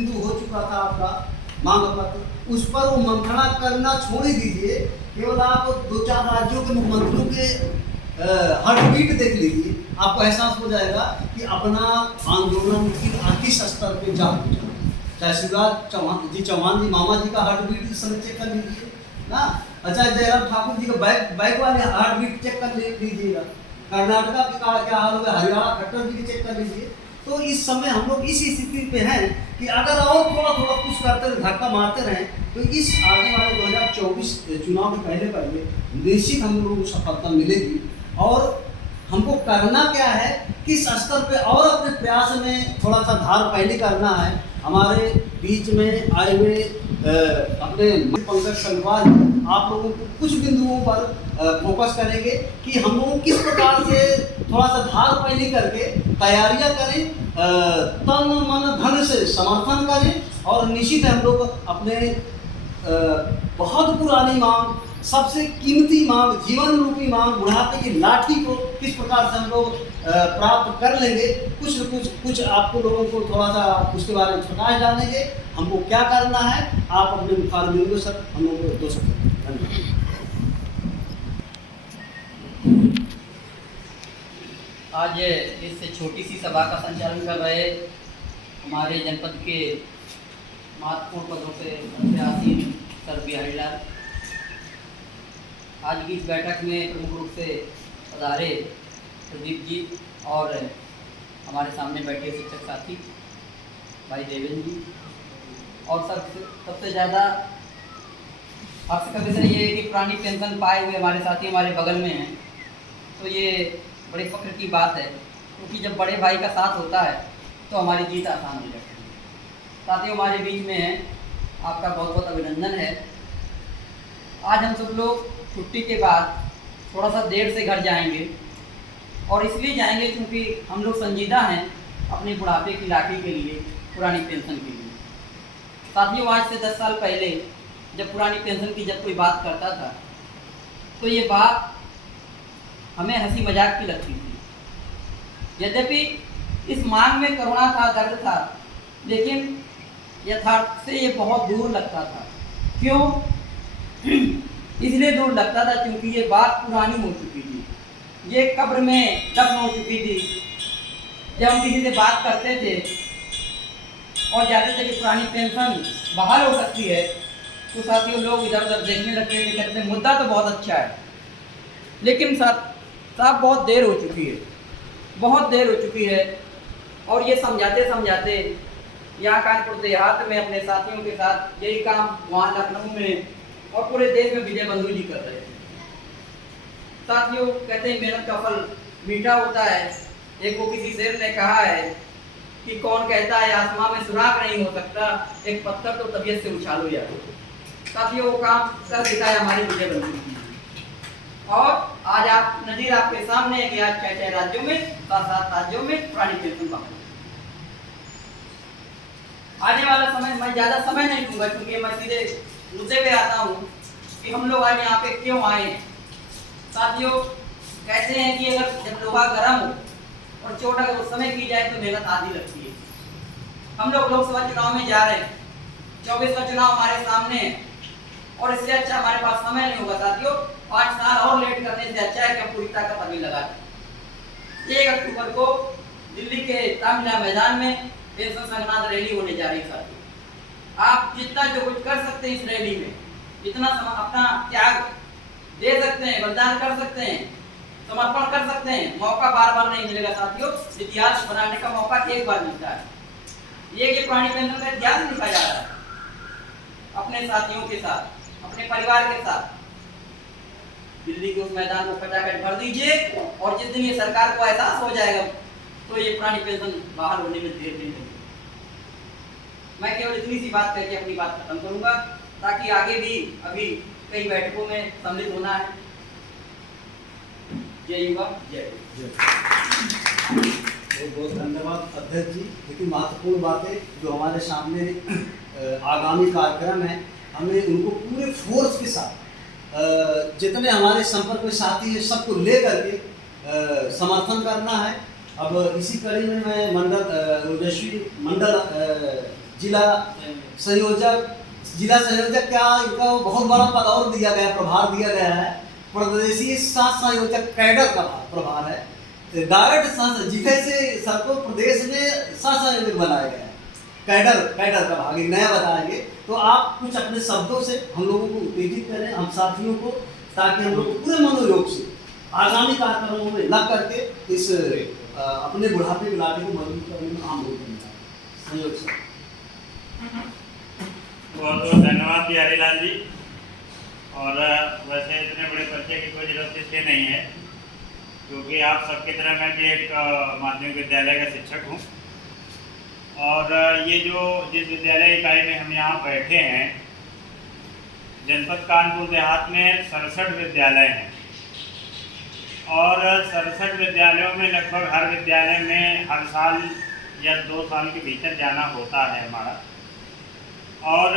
बिंदु हो चुका था आपका मांग पत्र, उस पर वो मंथना करना छोड़ ही दीजिए। केवल आप 2-4 राज्यों के मुख्यमंत्रियों के हार्ट बीट देख लीजिए, आपको एहसास हो जाएगा कि अपना आंदोलन किस स्तर पे जा पहुंचा। चाहे शिवराज चौहान जी मामा जी का हार्ट बीट इस समय चेक कर लीजिए ना, अच्छा जयराम ठाकुर जी का बैक वाले हार्ट बीट चेक कर लीजिएगा, कर्नाटका का क्या हाल होगा, हरियाणा खट्टर जी की चेक कर लीजिए। तो इस समय हम लोग इस स्थिति पे हैं कि अगर और थोड़ा थोड़ा कुछ करते रहे, धक्का मारते रहें, तो इस आने वाले 2024 चुनाव के पहले निश्चित हम लोगों को सफलता मिलेगी। और हमको करना क्या है, किस स्तर पे और अपने प्रयास में थोड़ा सा धार पहले करना है। हमारे बीच में आए हुए अपने पंकज संगवाल आप लोगों को कुछ बिंदुओं पर फोकस करेंगे कि हम लोग किस प्रकार से थोड़ा सा धार पहले करके तैयारियां करें, तन मन धन से समर्थन करें, और निश्चित हम लोग अपने बहुत पुरानी मांग, सबसे कीमती मांग, जीवन रूपी मांग, बुढ़ापे की लाठी को किस प्रकार से हम लोग प्राप्त कर लेंगे। कुछ आपको लोगों को थोड़ा सा उसके बारे में प्रकाश डालेंगे, हमको क्या करना है। आप अपने मुखार देंगे सर, हम लोग को 2 सेकंड। धन्यवाद। आज इस छोटी सी सभा का संचालन कर रहे हमारे जनपद के महत्वपूर्ण पदों पे आसीन सर बिहारी लाल, आज की इस बैठक में प्रमुख रूप से पधारे प्रदीप जी और हमारे सामने बैठे शिक्षक साथी भाई देवेंद्र जी, और सबसे ज़्यादा हर्ष का विषय ये है कि पुरानी पेंशन पाए हुए हमारे साथी हमारे बगल में हैं। तो ये बड़े फख्र की बात है, क्योंकि जब बड़े भाई का साथ होता है तो हमारी जीत आसान हो जाती है। साथियों हमारे बीच में हैं, आपका बहुत बहुत अभिनंदन है। आज हम सब लोग छुट्टी के बाद थोड़ा सा देर से घर जाएंगे, और इसलिए जाएंगे क्योंकि हम लोग संजीदा हैं अपने बुढ़ापे की लाठी के लिए, पुरानी पेंशन के लिए। साथियों आज से 10 साल पहले जब पुरानी पेंशन की जब कोई बात करता था तो ये बात हमें हंसी मजाक की लगती थी। यद्यपि इस मांग में करुणा था, दर्द था, लेकिन यथार्थ से ये बहुत दूर लगता था। क्यों? इसलिए दूर लगता था क्योंकि ये बात पुरानी हो चुकी थी, ये कब्र में दफन हो चुकी थी। जब हम किसी से बात करते थे और जाते थे कि पुरानी पेंशन बहाल हो सकती है, तो साथियों लोग इधर उधर देखने लगते थे, कहते मुद्दा तो बहुत अच्छा है, लेकिन साहब बहुत देर हो चुकी है, बहुत देर हो चुकी है। और ये समझाते समझाते यहाँ कानपुर देहात में अपने साथियों के साथ यही काम वहाँ लखनऊ में और पूरे देश में विजय बंधु जी कर रहे थे। साथियों कहते हैं मेहनत का फल मीठा होता है। एक वो किसी शेर ने कहा है कि कौन कहता है आसमां में सुराग नहीं हो सकता, एक पत्थर तो तबीयत से उछालो यार। साथियों वो काम कर दिखाया हमारे विजय बंधु जी। और आज आप नजीर आपके सामने है कि आज 6 राज्यों में 7 राज्यों में पुरानी पेंशन बहाल। आने वाला समय मैं ज़्यादा समय नहीं दूंगा, क्योंकि मैं सीधे मुद्दे पे आता हूँ कि हम लोग आज यहाँ पे क्यों आए हैं। साथियों कहते हैं कि अगर जब लोहा गर्म हो और चोट अगर उस समय की जाए तो मेहनत आधी लगती है। हम लोग लोकसभा चुनाव में जा रहे हैं, 24 का चुनाव हमारे सामने है, और इससे अच्छा हमारे पास समय नहीं होगा। साथियों 5 साल और लेट करने से अच्छा है कि हम पूरी ताकत अभी लगा दें। 1 अक्टूबर को दिल्ली के तामिला मैदान में पेंशन संक्रांत रैली होने जा रही है। साथियों आप जितना जो कुछ कर सकते हैं इस रैली में, जितना अपना त्याग दे सकते हैं, बलिदान कर सकते हैं, समर्पण कर सकते हैं, मौका बार बार नहीं मिलेगा। साथियों इतिहास बनाने का मौका एक बार मिलता है। ये कि पुरानी पेंशन का इतिहास लिखा जा रहा है अपने साथियों के साथ, अपने परिवार के साथ। दिल्ली के उस मैदान को फटाफट भर दीजिए, और जिस दिन ये सरकार को एहसास हो जाएगा तो ये पुरानी पेंशन बहाल होने में देर नहीं लगेगी। मैं केवल इतनी सी बात करके अपनी बात खत्म करूंगा, ताकि आगे भी अभी कई बैठकों में सम्मिलित होना है। जय युवा जय। बहुत बहुत धन्यवाद अध्यक्ष जी। लेकिन महत्वपूर्ण बातें जो हमारे सामने आगामी कार्यक्रम है, हमें उनको पूरे फोर्स के साथ जितने हमारे संपर्क में साथी हैं सबको ले करके समर्थन करना है। अब इसी कड़ी में मैं मंडल ओजस्वी मंडल जिला संयोजक, जिला संयोजक क्या इनका बहुत बड़ा पद और दिया गया, प्रभार दिया गया है। प्रदेशीय सह संयोजक कैडर का प्रभार है। डायरेक्ट जिले से सर को प्रदेश में सह संयोजक बनाया गया है। कैडर का भाग नया बताएंगे, तो आप कुछ अपने शब्दों से हम लोगों को उत्तेजित करें, हम साथियों को, ताकि हम लोग पूरे मनोयोग से आगामी कार्यक्रमों में लग करके इस अपने बुढ़ापे के लाटे को मजबूत करने में आम लोग संयोग से। बहुत बहुत धन्यवाद बिहारी लाल जी। और वैसे इतने बड़े परिचय की कोई जरूरत इसलिए नहीं है, क्योंकि आप सबकी तरह मैं भी एक माध्यमिक विद्यालय का शिक्षक हूँ। और ये जो जिस विद्यालय इकाई में हम यहाँ बैठे हैं, जनपद कानपुर देहात में 67 विद्यालय हैं। और 67 विद्यालयों में लगभग हर विद्यालय में हर साल या 2 साल के भीतर जाना होता है हमारा। और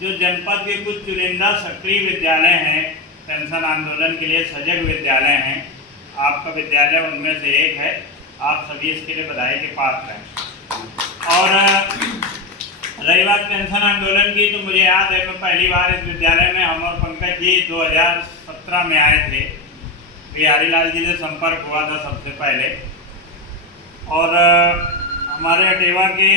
जो जनपद के कुछ चुनिंदा सक्रिय विद्यालय हैं, पेंशन आंदोलन के लिए सजग विद्यालय हैं, आपका विद्यालय उनमें से एक है। आप सभी इसके लिए बधाई के पात्र हैं। और रही बात पेंशन आंदोलन की, तो मुझे याद है मैं पहली बार इस विद्यालय में हम और पंकज जी 2017 में आए थे। बिहारी लाल जी से संपर्क हुआ था सबसे पहले। और हमारे अटेवा के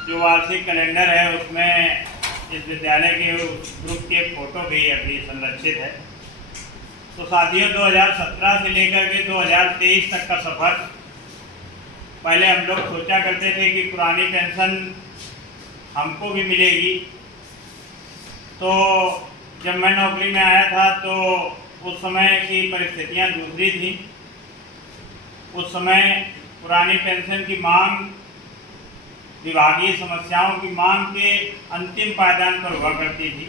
जो वार्षिक कैलेंडर है उसमें इस विद्यालय के ग्रुप के फोटो भी अभी संरक्षित है। तो साथियों, 2017 से लेकर के 2023 तक का सफ़र, पहले हम लोग सोचा करते थे कि पुरानी पेंशन हमको भी मिलेगी। तो जब मैं नौकरी में आया था तो उस समय की परिस्थितियां दूसरी थी। उस समय पुरानी पेंशन की मांग विभागीय समस्याओं की मांग के अंतिम पायदान पर हुआ करती थी।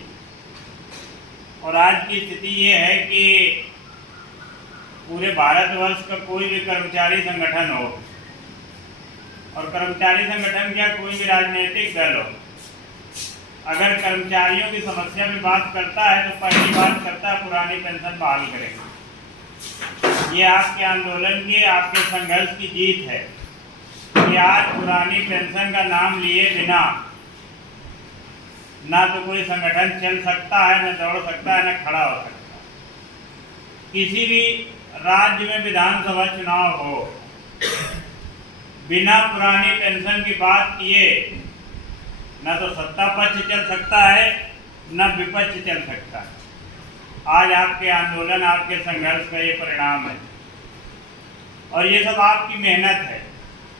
और आज की स्थिति ये है कि पूरे भारतवर्ष का कोई भी कर्मचारी संगठन हो, और कर्मचारी संगठन क्या, कोई भी राजनीतिक दल हो, अगर कर्मचारियों की समस्या में बात करता है तो पहली बात करता है पुरानी पेंशन बहाल करेंगे। ये आपके आंदोलन की, आपके संघर्ष की जीत है कि आज पुरानी पेंशन का नाम लिए बिना ना तो कोई संगठन चल सकता है, न दौड़ सकता है, न खड़ा हो सकता है। किसी भी राज्य में विधानसभा चुनाव हो, बिना पुरानी पेंशन की बात किए न तो सत्ता पक्ष चल सकता है, न विपक्ष चल सकता है। आज आपके आंदोलन, आपके संघर्ष का ये परिणाम है। और ये सब आपकी मेहनत है,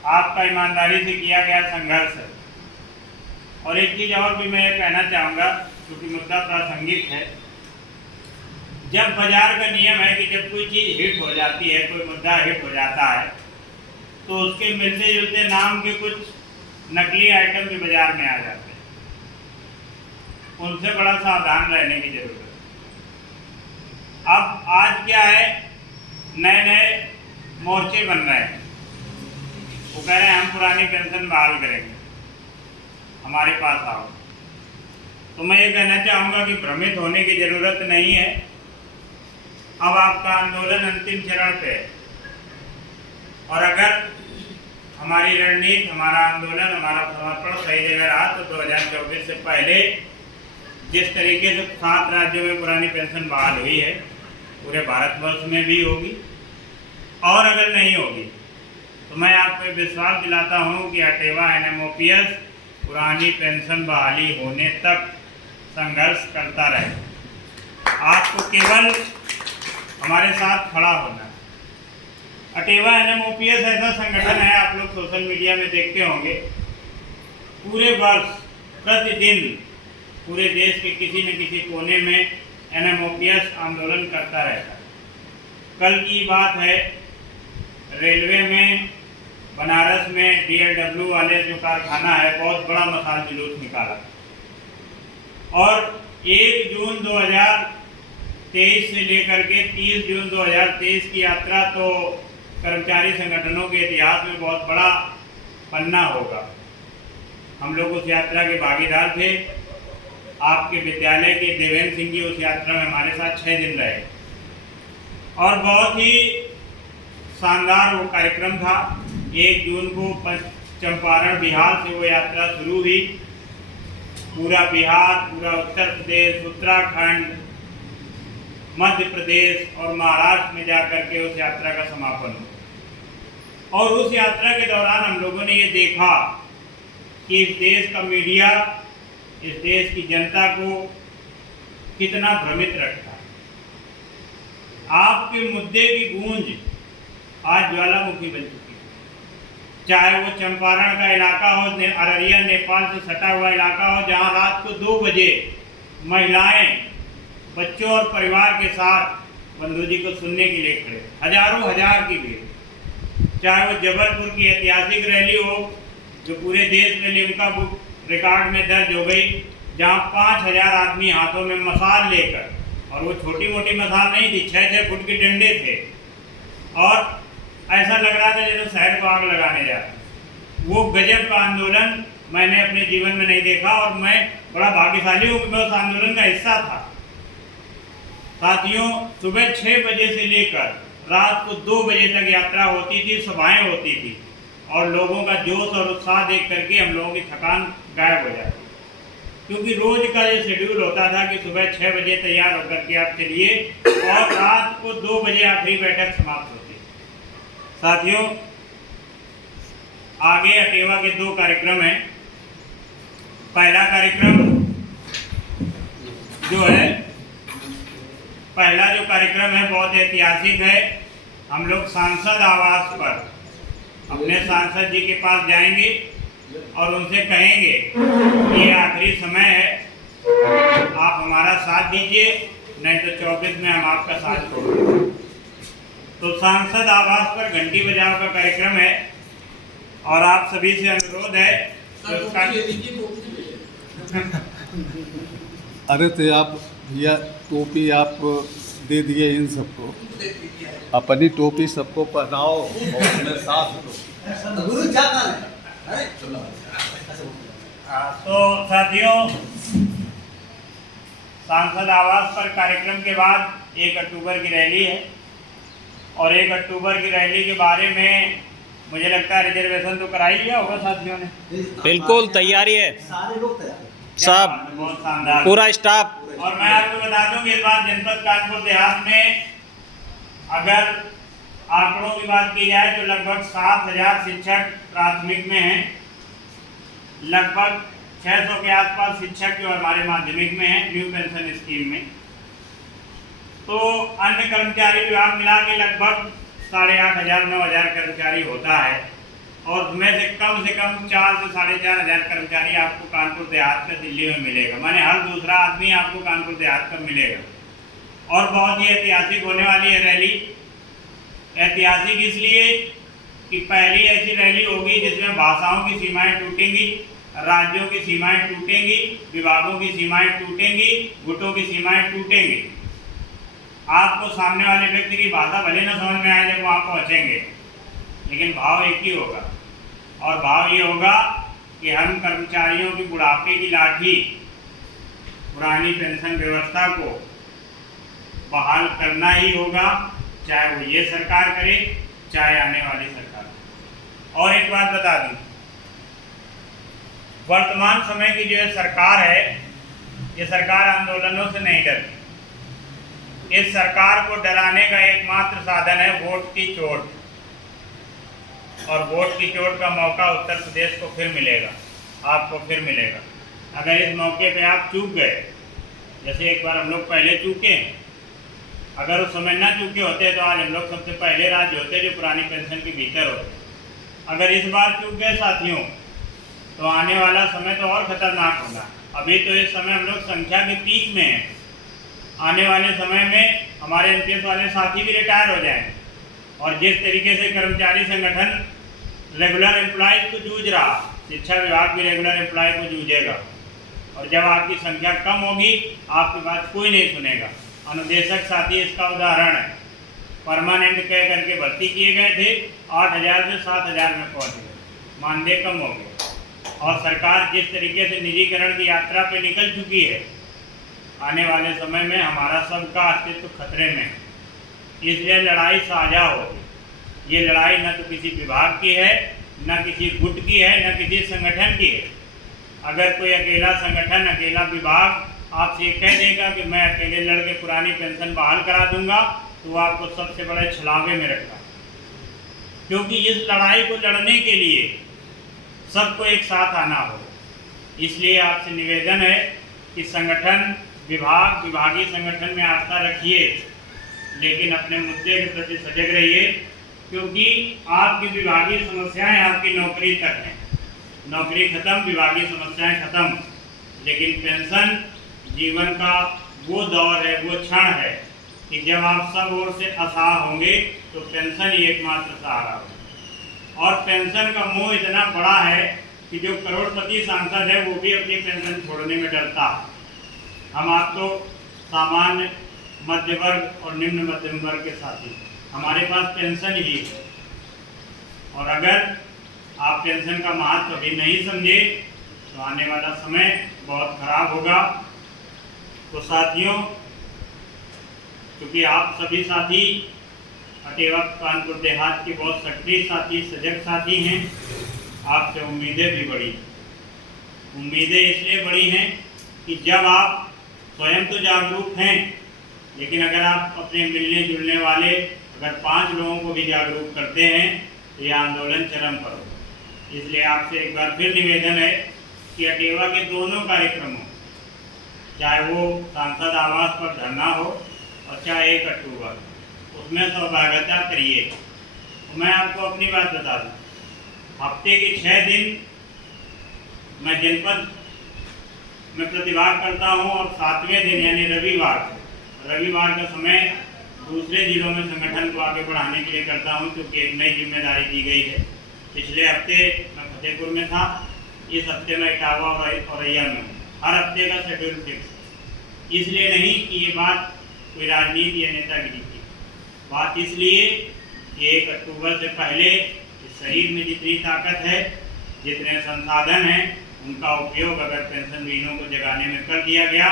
आपका ईमानदारी से किया गया संघर्ष है। और एक चीज़ और भी मैं कहना चाहूँगा, क्योंकि मुद्दा प्रासंगिक है। जब बाजार का नियम है कि जब कोई चीज़ हिट हो जाती है, कोई मुद्दा हिट हो जाता है, तो उसके मिलते जुलते नाम के कुछ नकली आइटम भी बाजार में आ जाते हैं। उनसे बड़ा सावधान रहने की जरूरत है। अब आज क्या है, नए नए मोर्चे बन रहे हैं। वो कह रहे हैं हम पुरानी पेंशन बहाल करेंगे, हमारे पास आओ। तो मैं ये कहना चाहूँगा कि भ्रमित होने की ज़रूरत नहीं है। अब आपका आंदोलन अंतिम चरण पे है। और अगर हमारी रणनीति, हमारा आंदोलन, हमारा समर्पण सही जगह रहा तो 2024 से पहले जिस तरीके से 7 राज्यों में पुरानी पेंशन बहाल हुई है, पूरे भारतवर्ष में भी होगी। और अगर नहीं होगी तो मैं आपको विश्वास दिलाता हूँ कि अटेवा NMOPS पुरानी पेंशन बहाली होने तक संघर्ष करता रहेगा। आपको केवल हमारे साथ खड़ा होना है। अटेवा NMOPS ऐसा संगठन है, आप लोग सोशल मीडिया में देखते होंगे, पूरे वर्ष प्रतिदिन पूरे देश के किसी न किसी कोने में NMOPS आंदोलन करता रहता है। कल की बात है, रेलवे में बनारस में DLW वाले जो कारखाना है, बहुत बड़ा मसाल जुलूस निकाला। और 1 जून 2023 से लेकर के 30 जून 2023 की यात्रा तो कर्मचारी संगठनों के इतिहास में बहुत बड़ा पन्ना होगा। हम लोग उस यात्रा के भागीदार थे। आपके विद्यालय के देवेंद्र सिंह जी उस यात्रा में हमारे साथ 6 दिन रहे और बहुत ही शानदार वो कार्यक्रम था। 1 जून को चंपारण बिहार से वो यात्रा शुरू हुई। पूरा बिहार, पूरा उत्तर प्रदेश, उत्तराखंड, मध्य प्रदेश और महाराष्ट्र में जाकर के उस यात्रा का समापन हुआ। और उस यात्रा के दौरान हम लोगों ने ये देखा कि इस देश का मीडिया इस देश की जनता को कितना भ्रमित रखता है। आपके मुद्दे की गूंज आज ज्वालामुखी बन चुकी है। चाहे वो चंपारण का इलाका हो, अररिया नेपाल से सटा हुआ इलाका हो, जहां रात को 2 बजे महिलाएं बच्चों और परिवार के साथ बंधु जी को सुनने के लिए खड़े, हजारों हजार की भीड़। चाहे वो जबलपुर की ऐतिहासिक रैली हो जो पूरे देश में लिम्का बुक रिकॉर्ड में दर्ज हो गई, जहां 5000 आदमी हाथों में मसाल लेकर, और वो छोटी मोटी मसाल नहीं थी, 6-6 फुट के डंडे थे, और ऐसा लग रहा था जैसे शहर को आग लगाने जा रहे। वो गजब का आंदोलन मैंने अपने जीवन में नहीं देखा, और मैं बड़ा भाग्यशाली हूँ कि मैं उस आंदोलन का हिस्सा था। साथियों, सुबह 6 बजे से लेकर रात को 2 बजे तक यात्रा होती थी, सभाएं होती थी, और लोगों का जोश और उत्साह देख करके हम लोगों की थकान गायब हो जाती, क्योंकि रोज का ये शेड्यूल होता था कि सुबह 6 बजे तैयार होकर के आप चलिए और रात को 2 बजे आखिरी बैठक समाप्त होती। साथियों, आगे अटेवा के 2 कार्यक्रम हैं। पहला कार्यक्रम है बहुत ऐतिहासिक है। हम लोग सांसद आवास पर अपने सांसद जी के पास जाएंगे और उनसे कहेंगे कि ये आखिरी समय है, आप हमारा साथ दीजिए, नहीं तो 24 में हम आपका साथ छोड़ेंगे। तो सांसद आवास पर घंटी बजाओ का कार्यक्रम है, और आप सभी से अनुरोध है अरे तो आप भैया टोपी आप दे दिए इन सबको, अपनी टोपी सबको पहनाओ और अपने साथ लो। गुरु क्या कर रहे हैं? तो साथियों, सांसद आवास पर कार्यक्रम के बाद 1 अक्टूबर की रैली है, और 1 अक्टूबर की रैली के बारे में मुझे लगता है रिजर्वेशन तो करा ही लिया होगा साथियों ने। बिल्कुल तैयारी है, सारे लोग तैयार हैं। सब बहुत शानदार, पूरा स्टाफ। और मैं आपको बता दूं कि इस बार जनपद कानपुर देहात में अगर आंकड़ों की बात की जाए तो लगभग 7000 शिक्षक प्राथमिक में हैं, लगभग 600 के आसपास शिक्षक जो हमारे माध्यमिक में हैं न्यू पेंशन स्कीम में। तो अन्य कर्मचारी विभाग मिला के लगभग 8500-9000 कर्मचारी होता है, और उसमें से कम 4 से 4500 कर्मचारी आपको कानपुर देहात में दिल्ली में मिलेगा, माने हर दूसरा आदमी आपको कानपुर देहात का मिलेगा। और बहुत ही ऐतिहासिक होने वाली है रैली। ऐतिहासिक इसलिए कि पहली ऐसी रैली होगी जिसमें भाषाओं की सीमाएं टूटेंगी, राज्यों की सीमाएं टूटेंगी, विभागों की सीमाएं टूटेंगी, गुटों की सीमाएं टूटेंगी। आपको सामने वाले व्यक्ति की भाषा भले ना समझ में आए जब वहाँ पहुँचेंगे, लेकिन भाव एक ही होगा, और भाव ये होगा कि हम कर्मचारियों की बुढ़ापे की लाठी, पुरानी पेंशन व्यवस्था को बहाल करना ही होगा, चाहे वो ये सरकार करे चाहे आने वाली सरकार। और एक बात बता दूं, वर्तमान समय की जो सरकार है, ये सरकार आंदोलनों से नहीं डरती। इस सरकार को डराने का एकमात्र साधन है वोट की चोट, और वोट की चोट का मौका उत्तर प्रदेश को फिर मिलेगा, आपको फिर मिलेगा। अगर इस मौके पे आप चूक गए, जैसे एक बार हम लोग पहले चूके हैं, अगर उस समय ना चूके होते तो आज हम लोग सबसे पहले राज्य होते जो पुरानी पेंशन के भीतर होते। अगर इस बार चूक गए साथियों, तो आने वाला समय तो और खतरनाक होगा। अभी तो इस समय हम लोग संख्या के पीक में हैं, आने वाले समय में हमारे एनपीएस वाले साथी भी रिटायर हो जाएंगे, और जिस तरीके से कर्मचारी संगठन रेगुलर एम्प्लॉयज को जूझ रहा, शिक्षा विभाग भी रेगुलर एम्प्लॉय को जूझेगा। और जब आपकी संख्या कम होगी, आपकी बात कोई नहीं सुनेगा। अनुदेशक साथी इसका उदाहरण है। परमानेंट कह करके भर्ती किए गए थे, 8000 से 7000 में पहुंच गए, मानदेय कम हो गए। और सरकार जिस तरीके से निजीकरण की यात्रा पे निकल चुकी है, आने वाले समय में हमारा सबका अस्तित्व खतरे में है। इसलिए लड़ाई साझा होगी। ये लड़ाई न तो किसी विभाग की है, न किसी गुट की है, न किसी संगठन की है। अगर कोई अकेला संगठन, अकेला विभाग आपसे कह देगा कि मैं अकेले लड़के पुरानी पेंशन बहाल करा दूंगा, तो वो आपको सबसे बड़े छलावे में रखा। क्योंकि इस लड़ाई को लड़ने के लिए सबको एक साथ आना हो। इसलिए आपसे निवेदन है कि संगठन, विभागीय संगठन में आस्था रखिए, लेकिन अपने मुद्दे के प्रति सजग रहिए। क्योंकि आपकी विभागीय समस्याएं आपकी नौकरी तक हैं। नौकरी खत्म, विभागीय समस्याएं खत्म, लेकिन पेंशन जीवन का वो दौर है, वो क्षण है कि जब आप सब ओर से असहाय होंगे तो पेंशन ही एकमात्र सहारा हो। और पेंशन का मोह इतना बड़ा है कि जो करोड़पति सांसद है वो भी अपनी पेंशन छोड़ने में डरता है। हम आप तो सामान्य मध्य वर्ग और निम्न मध्यम वर्ग के साथी, हमारे पास पेंशन ही है। और अगर आप पेंशन का महत्व अभी नहीं समझे तो आने वाला समय बहुत खराब होगा। तो साथियों, क्योंकि आप सभी साथी अटेवा कानपुर देहात के बहुत सक्रिय साथी, सजग साथी हैं, आपसे उम्मीदें भी बड़ी। उम्मीदें इसलिए बड़ी हैं कि जब आप स्वयं तो जागरूक हैं, लेकिन अगर आप अपने मिलने जुलने वाले अगर 5 लोगों को भी जागरूक करते हैं तो यह आंदोलन चरम पर हो। इसलिए आपसे एक बार फिर निवेदन है कि अटेवा के दोनों कार्यक्रमों, चाहे वो सांसद आवास पर धरना हो और चाहे 1 अक्टूबर, उसमें सहभागिता करिए। तो मैं आपको अपनी बात बता दूं, हफ्ते के 6 दिन मैं जनपद में प्रतिभाग करता हूं और 7वें दिन यानी रविवार का समय दूसरे जिलों में संगठन को आगे बढ़ाने के लिए करता हूं, क्योंकि एक नई जिम्मेदारी दी गई है। पिछले हफ्ते मैं फतेहपुर में था, इस हफ्ते में इटावा और औरैया में हूँ। हर हफ्ते का शेड्यूल फिक्स। इसलिए नहीं कि ये बात कोई राजनीति या नेतागिरी की बात, इसलिए कि 1 अक्टूबर से पहले इस शरीर में जितनी ताकत है, जितने संसाधन हैं, उनका उपयोग अगर पेंशनवीरों को जगाने में कर दिया गया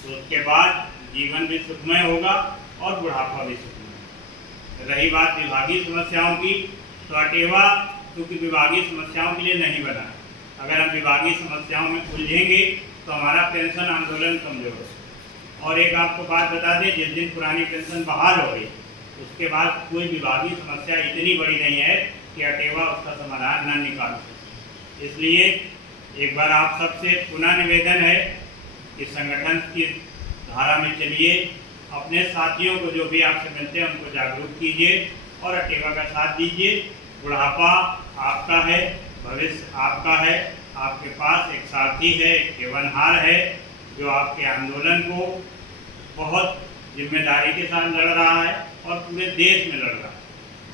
तो उसके बाद जीवन भी सुखमय होगा और बुढ़ापा भी सुखमय। रही बात विभागीय समस्याओं की, तो अटेवा क्योंकि विभागीय समस्याओं के लिए नहीं बना। अगर हम विभागीय समस्याओं में उलझेंगे तो हमारा पेंशन आंदोलन कमजोर है। और एक आपको बात बता दें, जिस दिन पुरानी पेंशन बहाल हो गई उसके बाद कोई विभागीय समस्या इतनी बड़ी नहीं है कि अटेवा उसका समाधान न निकाल सके। इसलिए एक बार आप सबसे पुनः निवेदन है कि संगठन की धारा में चलिए, अपने साथियों को जो भी आपसे मिलते हैं उनको जागरूक कीजिए और अटेवा का साथ दीजिए। बुढ़ापा आपका है, भविष्य आपका है, आपके पास एक साथी है, एक जीवनहार है जो आपके आंदोलन को बहुत जिम्मेदारी के साथ लड़ रहा है और पूरे देश में लड़ रहा है।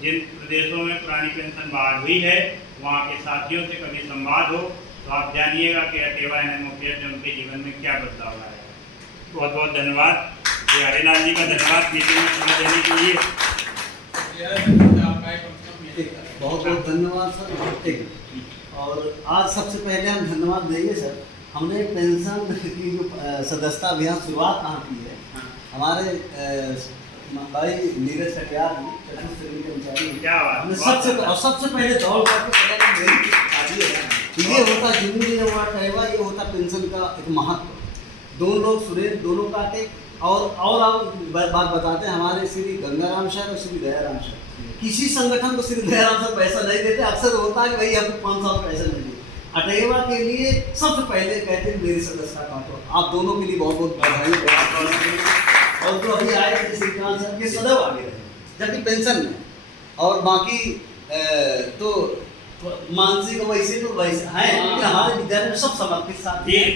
जिन प्रदेशों में पुरानी पेंशन बहाल हुई है वहाँ के साथियों से कभी संवाद हो तो आप जानिएगा कि अटेवा एनएमओपीएस ने उनके जीवन में क्या बदलाव लाया है। बहुत बहुत धन्यवाद श्री हरिलाल जी का, धन्यवाद मीटिंग में समय देने के लिए। बहुत बहुत धन्यवाद सर। और आज सबसे पहले हम धन्यवाद देंगे सर, हमने पेंशन की जो सदस्यता अभियान शुरुआत कहाँ की है, हमारे भाई नीरज कटियार जी, हमने सबसे पहले दौड़ करके ये होता जिंदगी हुआ कहवा, ये होता पेंशन का एक महत्व। दोनों लोग सुरेश दोनों काटे और आप बात बताते हैं, हमारे श्री गंगाराम सर और श्री दयाराम सर, किसी संगठन को श्री दयाराम सर पैसा नहीं देते। अक्सर होता है कि भाई हमको 5 साल पैसा नहीं दिए। अटेवा के लिए सबसे पहले कहते हैं मेरी सदस्यता काटो। आप दोनों के लिए बहुत बहुत बधाई। और जो अभी आए थे श्रीकांत सर के सदैव आगे रहे, जबकि पेंशन में और बाकी तो मानसिक वैसे तो वैसे हैं, लेकिन हमारे विद्यालय में सब समर्पित साथी हैं।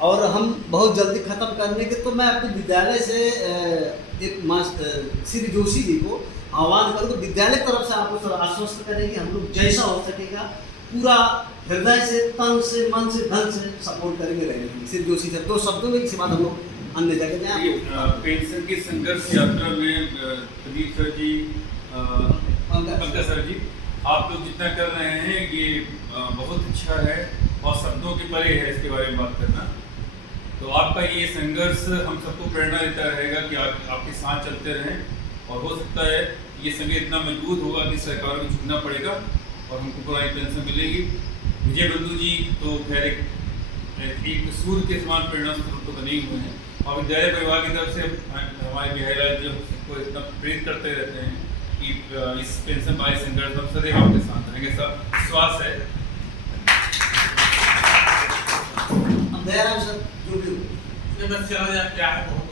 और हम बहुत जल्दी खत्म करने के, तो मैं अपने विद्यालय से एक श्री जोशी जी को आह्वान करूँ तो विद्यालय तरफ से आपको आश्वस्त करें कि हम लोग जैसा हो सकेगा पूरा हृदय से, तन से, मन से, धन से सपोर्ट करेंगे रहेंगे। श्री जोशी सर 2 शब्दों में इसी बात हम लोग अन्य जगह जाए। पेंशन की संघर्ष यात्रा में प्रदीप सर जी, पंकज सर जी, आप लोग जितना कर रहे हैं ये बहुत अच्छा है और शब्दों के परे है इसके बारे में बात करना। तो आपका ये संघर्ष हम सबको प्रेरणा देता रहेगा कि आप आपके साथ चलते रहें और हो सकता है ये संघर्ष इतना मजबूत होगा कि सरकार को झुकना पड़ेगा और हमको पुरानी पेंशन मिलेगी। विजय बंधु जी तो खैर एक सूर्य के समान प्रेरणा स्रोत तो बने हुए हैं, और विद्यालय परिवार की तरफ से हमारे बिहारी लाल जी सबको इतना प्रेरित करते रहते हैं कि इस पेंशन वाले संघर्ष हम सदैव आपके साथ रहेंगे, सब विश्वास है। दयाराम सर जो भी हो बस चला जाए क्या है बहुत